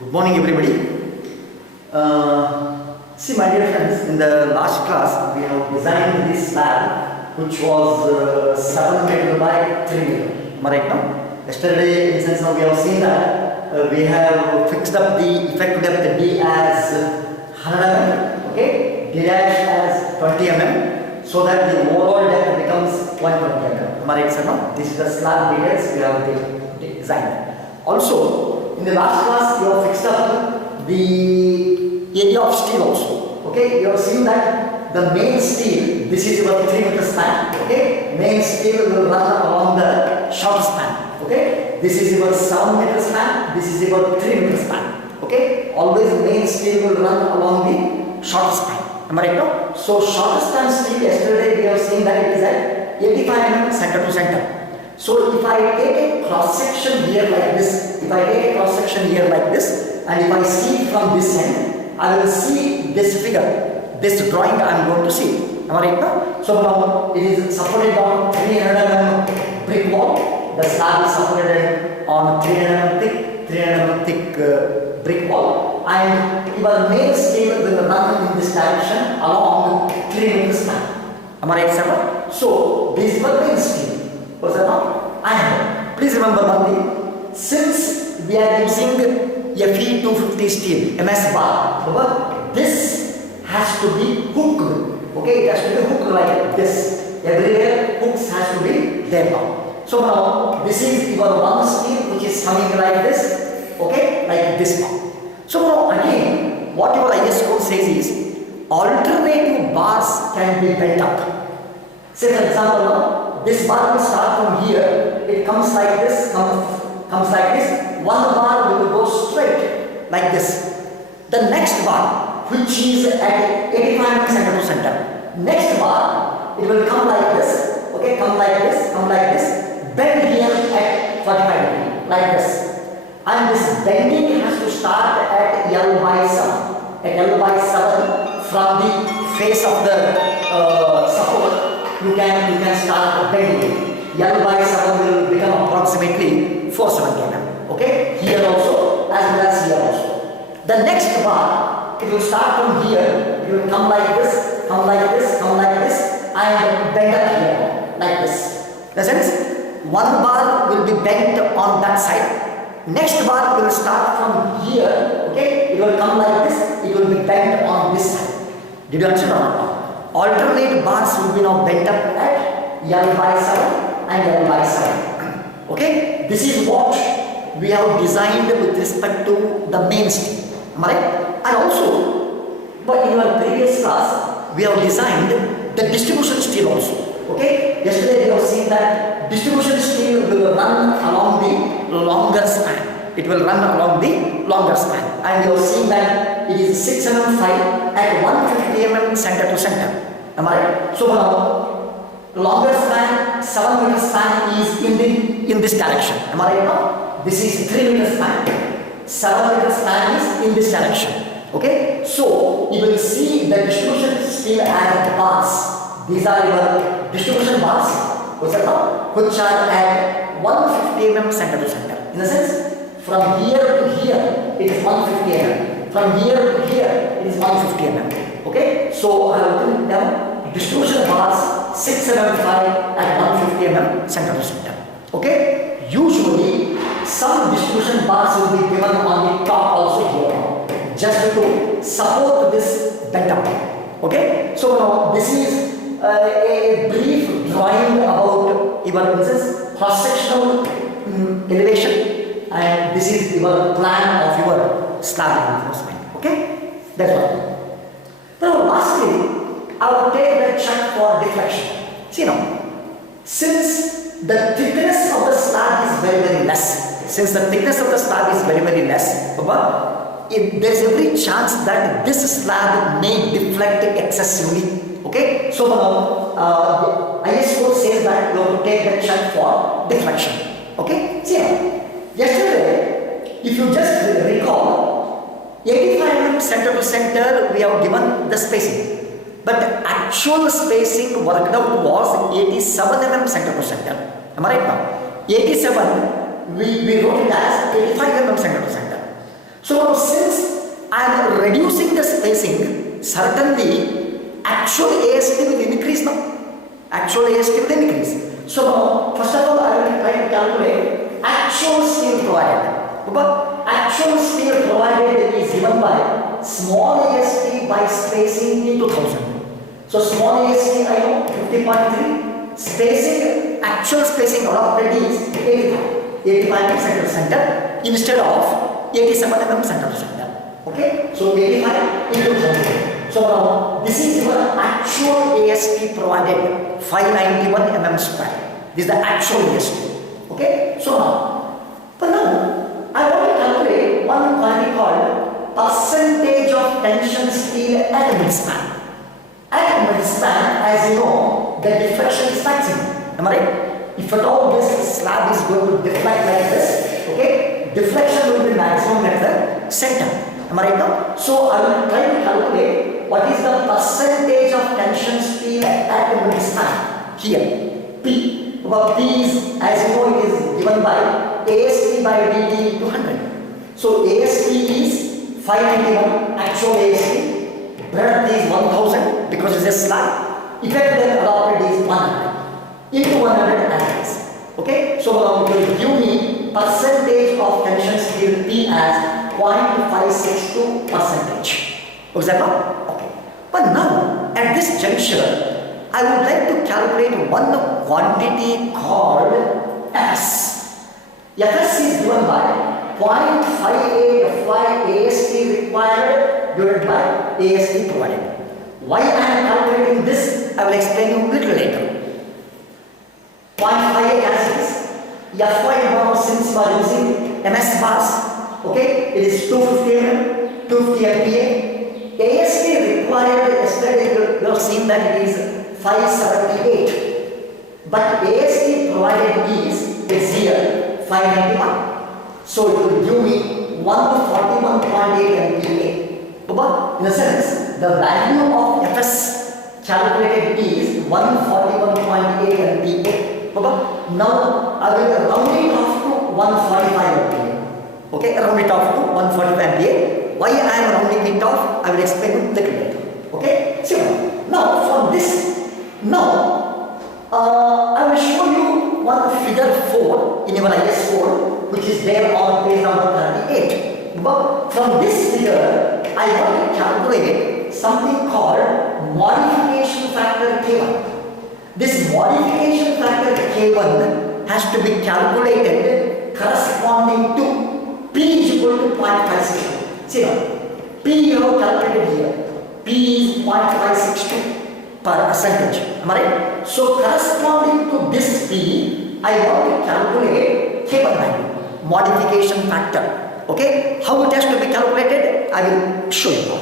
Good morning, everybody. See, my dear friends, in the last class we have designed this slab which was 7 meter by 3 meter. Am I right now? Yesterday, in sense now we have seen that we have fixed up the effective depth D as 100 mm, okay, D dash as 20 mm, so that the overall depth becomes 120 mm. Am I right, sir? No? This is the slab details we have designed. Also, in the last class, you have fixed up the area of steel also. Okay, you have seen that the main steel, this is about 3 meter span. Okay, main steel will run along the short span. Okay, this is about 7 meter span. This is about 3 meter span. Okay, always main steel will run along the short span. Am I right now? So short span steel, yesterday we have seen that it is at 85 mm center to center. So if I take a cross section here like this, and if I see from this end, I will see this figure, this drawing I am going to see. Am I right now? So now it is supported on 300 mm brick wall. The slab is supported on 300 mm thick brick wall, and your main steel will run in this direction along 3 meter span. Am I right, sir? So this is the main steel. Was that not? And please remember one thing, since we are using Fe 250 steel, MS bar, this has to be hooked. Okay, it has to be hooked like this. Everywhere hooks has to be there now. So now this is your one steel which is coming like this. Okay, like this now. So now again, what your IS code says is alternative bars can be bent up. Say for example now, this bar will start from here, it comes like this, comes like this, one bar will go straight like this. The next bar, which is at 85 mm center to center, next bar, it will come like this, okay, come like this, bend here at 45 degree, like this. And this bending has to start at L by 7, from the face of the support. You can start bending. L by 7 will become approximately 470 mm. Okay, here also as well as here also. The next bar, it will start from here. It will come like this, and bend up here like this. In the sense, one bar will be bent on that side. Next bar will start from here. Okay, it will come like this. It will be bent on this side. Did you understand or not? Alternate bars will be now bent up at L by 7 and L by 7. Okay, this is what we have designed with respect to the main steel. Am I right? And also, but in our previous class, we have designed the distribution steel also. Okay, yesterday we have seen that distribution steel will run along the longer span. It will run along the longer span, and you have seen that it is 6 mm 5 at 150 mm center to center. Am I right? So now, longer span, 7 meter span is in this direction. Am I right now? This is 3 meter span. 7 meter span is in this direction. Okay? So you will see the distribution steel as bars. These are your distribution bars, which are at 150 mm center to center. In a sense, from here to here, it is 150 mm. From here to here, it is 150 mm. Okay? So I have written down distribution bars 6 mm 5 at 150 mm center to center. Okay? Usually, some distribution bars will be given on the top also here, just to support this bent up. Okay? So now this is a brief drawing about your cross-sectional elevation. And this is your plan of your slab reinforcement. Okay? That's all. Now, lastly, I will take the check for deflection. See now, since the thickness of the slab is very less, there is every chance that this slab may deflect excessively. Okay? So now, the IS code says that you have to take the check for deflection. Okay? See now. Yesterday, if you just recall, 85 mm center to center we have given the spacing, but actual spacing worked out was 87 mm center to center. Am I right now? 87 we wrote it as 85 mm center to center. So reducing the spacing, certainly actual AST will increase now. Actual AST will increase. So now, first of all, I will try to calculate actual steel provided. But actual steel provided is given by small AST by spacing into 1000. So small AST I know 50.3, spacing, actual spacing adopted is 85 center to center instead of 87 mm center to center. Okay, so 85 into 1000. So now this is your actual AST provided 591 mm square. This is the actual AST. Okay, so now, but now I want to calculate one quantity called percentage of tension steel at midspan. At midspan, as you know, the deflection is maximum. Am I right? If at all this slab is going to deflect like this, okay, deflection will be maximum at the center. Am I right now? So I will try to calculate what is the percentage of tension steel at midspan. Here, P. Well, P is, as you know, it is given by AST by DT into 100. So AST is 591, actual AST. Breadth is 1000 because it's a slab. Effective adopted is 100 into 100 angles. Okay, so now it will give me percentage of tension steel P as 0.562 percentage. Was that not? Okay. But now at this juncture, I would like to calculate one quantity called Fs. Fs is given by 0.585 AST required divided by AST provided. Why I am calculating this, I will explain you a little later. 0.58 as Fy bar, since we are using MS bars, okay, it is 250 mm, 250 MPa. AST required, yesterday you have seen that it is 578, but AST provided is here 591. So it will give me 141.8 MPa. But in a sense, the value of Fs calculated is 141.8 MPa. Now I will round it off to 145 MPa. Okay, round it off to 145 MPa. Why I am rounding it off, I will explain it little later. Okay, so now from this. Now, I will show you one figure 4 in your IS4, which is there on page number 38. But from this figure, I want to calculate something called modification factor K1. This modification factor K1 has to be calculated corresponding to P is equal to 0.562. See now, P you have calculated here. P is 0.562. Per percentage. Am I right? So corresponding to this P, I want to calculate K1 value, modification factor. Okay? How it has to be calculated, I will show you.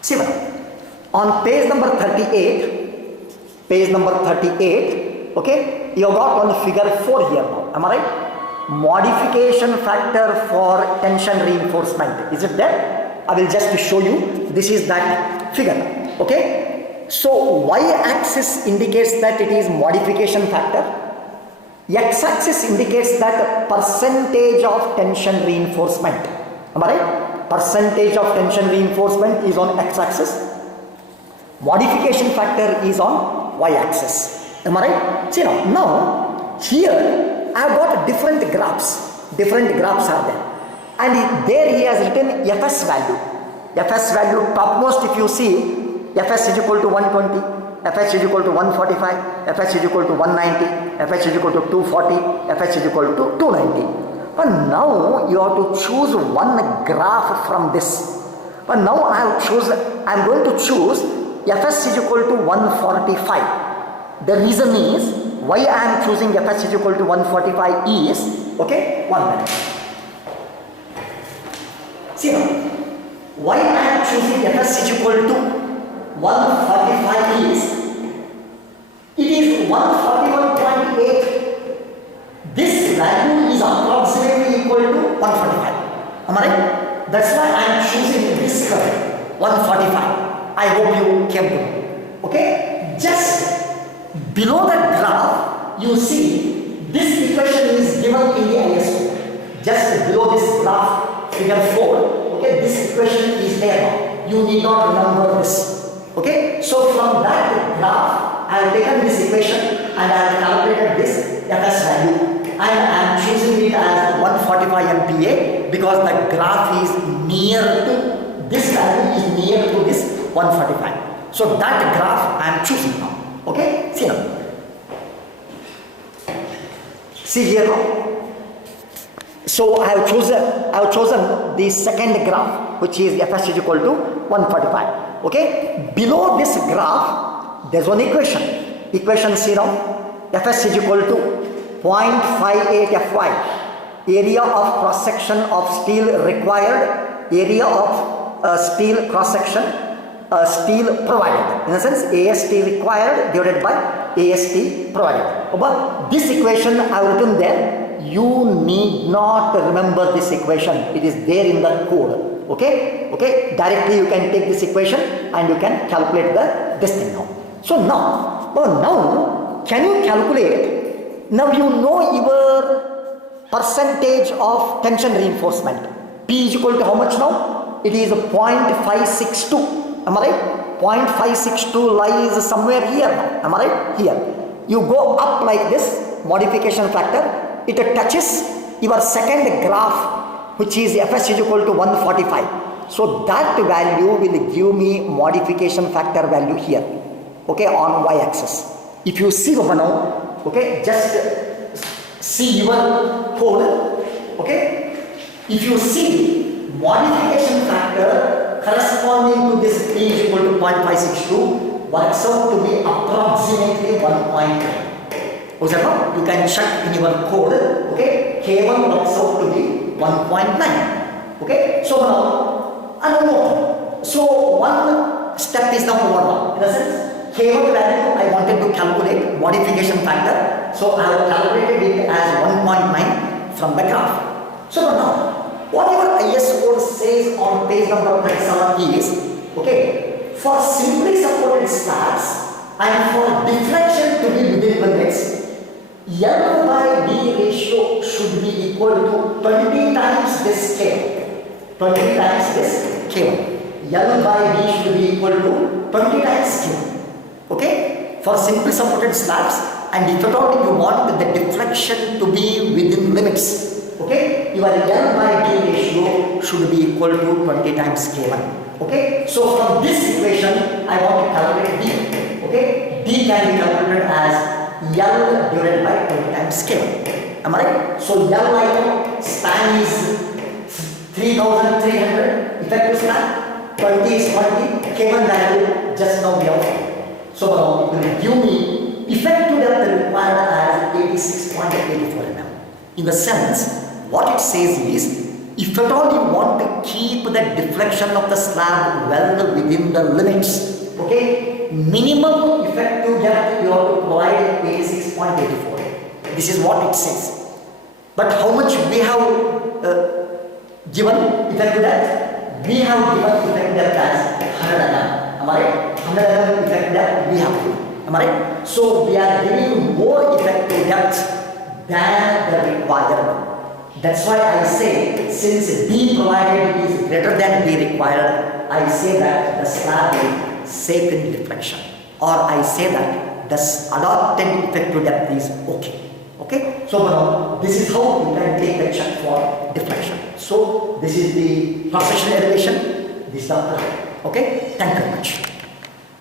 See on page number 38, okay, you have got one figure 4 here now. Am I right? Modification factor for tension reinforcement. Is it there? I will just show you. This is that figure. Okay. So y-axis indicates that it is modification factor. X-axis indicates that percentage of tension reinforcement. Am I right? Percentage of tension reinforcement is on x-axis. Modification factor is on y-axis. Am I right? See now here I have got different graphs. Different graphs are there. And there he has written Fs value. Fs value topmost, if you see, Fs is equal to 120, Fs is equal to 145, Fs is equal to 190, Fs is equal to 240, Fs is equal to 290. But now you have to choose one graph from this. But now I am going to choose Fs is equal to 145. The reason is, why I am choosing Fs is equal to 145 is, okay, 1 minute. See now, why I am choosing Fs is equal to 145 is, it is 141.8. This value is approximately equal to 145. Am I right? That's why I am choosing this curve, 145. I hope you came to know. Okay? Just below that graph, you see this equation is given in the IS code. Just below this graph, figure 4, okay, this equation is there now. You need not remember this. Okay, so from that graph, I have taken this equation and I have calculated this Fs value, and I am choosing it as 145 MPa because the graph is near to this value is near to this 145. So that graph I am choosing now. Okay, see now. See here now. So I have chosen the second graph, which is Fs is equal to 145. Okay, below this graph there is one equation. Equation C now. Fs is equal to 0.58 Fy. Area of cross section of steel required. Area of steel cross section. Steel provided. In a sense, AST required divided by AST provided. But this equation I have written there. You need not remember this equation. It is there in the code. Okay? Okay? Directly you can take this equation and you can calculate this thing now. So now, can you calculate? Now you know your percentage of tension reinforcement. P is equal to how much now? It is 0.562. Am I right? 0.562 lies somewhere here now. Am I right? Here. You go up like this, modification factor. It touches your second graph, which is Fs is equal to 145. So that value will give me modification factor value here. Okay, on y-axis. If you see over now, okay, just see your code. Okay, if you see modification factor corresponding to this P is equal to 0.562 works out to be approximately 1.9. You can check in your code. Okay, K1 works out to be 1.9. Okay, so now another one. So one step is now over. In a sense, K1 value I wanted to calculate modification factor. So I have calculated it as 1.9 from the graph. So now, whatever IS code says on page number 37 is, okay, for simply supported slabs and for deflection to be within limits, L by D ratio should be equal to 20 times this K. 20 times this K1. L by D should be equal to 20 times K1. Okay? For simply supported slabs, and if at all you want the deflection to be within limits, okay, your L by D ratio should be equal to 20 times K1. Okay? So from this equation, I want to calculate D. Okay? D can be calculated as L divided by 20 times K1. Am I right? So L I know span is 3300 effective span, 20 is 20, K1 value just now we have. So now it will give me effective depth required as 86.84 mm. In the sense, what it says is, if at all you want to keep the deflection of the slab well within the limits, okay, minimum effective depth you have to provide 86.84. This is what it says. But how much we have given effective depth? We have given effective depth as 100 mm. Am I right? 100 mm effective depth we have given. Am I right? So we are giving more effective depth than the required. That's why I say, since D provided is greater than D required, I say that the slab is safe in deflection, or I say that the adopted effective depth is okay. Okay, so now this is how you can take the check for deflection. So this is the cross-sectional elevation. This is the plan. Okay, thank you very much.